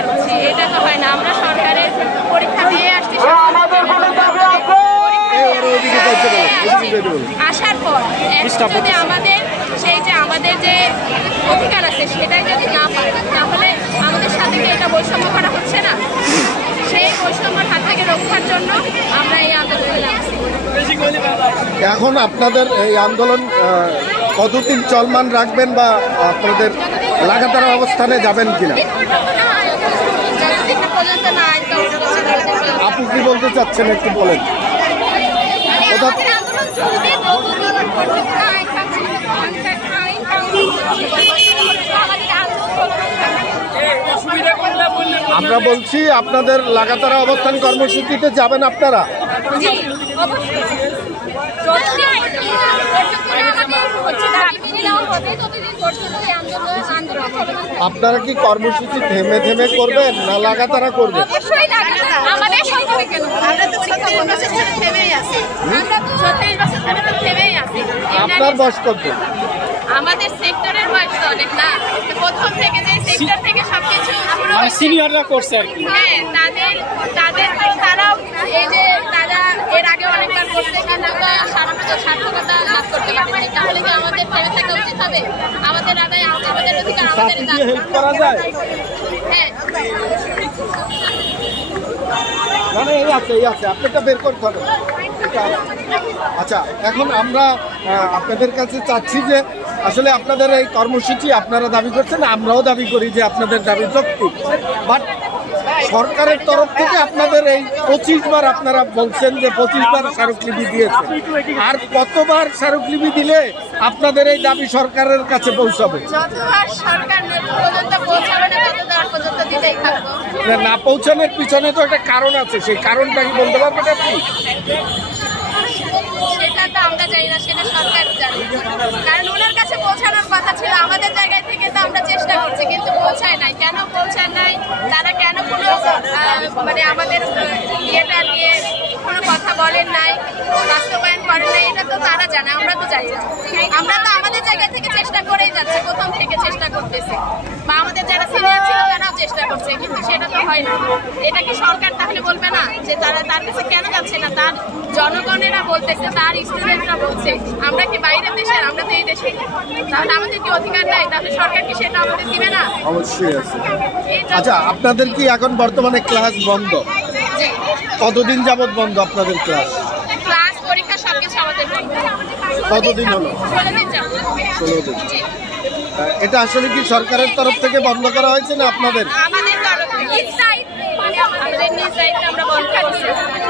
বেকার হচ্ছি, এটা তো হয় না। আমরা সরকারের পরীক্ষা দিয়ে আসছি, আসার পর যদি আমাদের আমাদের যে অধিকার আছে সেটাই যদি না পায়, তাহলে আমাদের সাথে কি এটা বৈষম্য করা হচ্ছে না? সেই বৈষম্যের হাত থেকে রক্ষার জন্য আমরা এই আন্দোলনে নামছি। এখন আপনাদের এই আন্দোলন কতদিন চলমান রাখবেন বা আপনাদের লাগাতার অবস্থানে যাবেন কিনা? আপু কি বলতে চাচ্ছেন একটু বলেন। আমরা বলছি আপনাদের লাগাতার অবস্থান কর্মসূচিতে যাবেন আপনারা? আপনারা কি কর্মসূচি থেমে থেমে করবেন না লাগাতার করবেন? আপনার বয়স কত? আমাদের সেক্টরের বয়স তো অনেক না, প্রথম থেকে যে সেক্টর থেকে সবকিছু সিনিয়ররা করছে আর কি। হ্যাঁ, তারাও এই যে তারা এর আগে অনেকবার করছে, কিন্তু সার্থকতা লাভ করতে পারেনি। তাহলে কি আমাদের থেমে থাকা উচিত হবে? আমাদের আদায়, আমাদের অধিকার, আমাদের হেল্প করা যায়। হ্যাঁ, মানে এই আছে আপনাকে বের করতে হবে। আচ্ছা, এখন আমরা আপনাদের কাছে চাচ্ছি যে আসলে আপনাদের এই কর্মসূচি আপনারা দাবি করছেন, আমরাও দাবি করি যে আপনাদের দাবি যৌক্তিক, বাট সরকারের তরফ থেকে আপনাদের এই 25 বার আপনারা বলছেন যে 25 বার স্মারকলিপি দিয়েছে, আর কতবার স্মারকলিপি দিলে আপনাদের এই দাবি সরকারের কাছে পৌঁছাবে? না পৌঁছানোর পিছনে তো একটা কারণ আছে, সেই কারণটা কি বলতে পারবেন আপনি? সেটা তো আমরা জানি না, সেটা সরকার জানে, কারণ ওনার কাছে পৌঁছানোর কথা ছিল। আমাদের জায়গায় থেকে তো আমরা চেষ্টা করছি, কিন্তু পৌঁছায় নাই। কেন পৌঁছায় নাই, তারা কেন কোনো মানে আমাদের ইয়েটা নিয়ে কোনো কথা বলেন নাই, বাস্তবায়ন করেন নাই, এটা তো তারা জানে, আমরা তো জানি না। আমরা তো আমাদের জায়গা থেকে চেষ্টা করেই যাচ্ছি, প্রথম থেকে চেষ্টা করতেছি, বা আমাদের যারা সিনিয়র ছিল তারাও চেষ্টা করছে, কিন্তু সেটা তো হয় না। এটা কি সরকার তাহলে বলবে না যে তার কাছে কেন যাচ্ছে না? তার জনগণেরা বলতেছে, তার স্টুডেন্টরা বলছে। আমরা কি বাইরের দেশের? আমরা তো এই দেশে। তাহলে আমাদের কি অধিকার নাই? তাহলে সরকার কি সেটা আমাদের দিবে না? অবশ্যই আছে। আচ্ছা, আপনাদের কি এখন বর্তমানে ক্লাস বন্ধ? কতদিন যাবত বন্ধ আপনাদের ক্লাস? ক্লাস, পরীক্ষা সবকিছু আমাদের বন্ধ। কতদিন হলো? 16 দিন যাবত। 16 দিন। এটা আসলে কি সরকারের তরফ থেকে বন্ধ করা হয়েছে না আপনাদের? আমাদের তরফ থেকে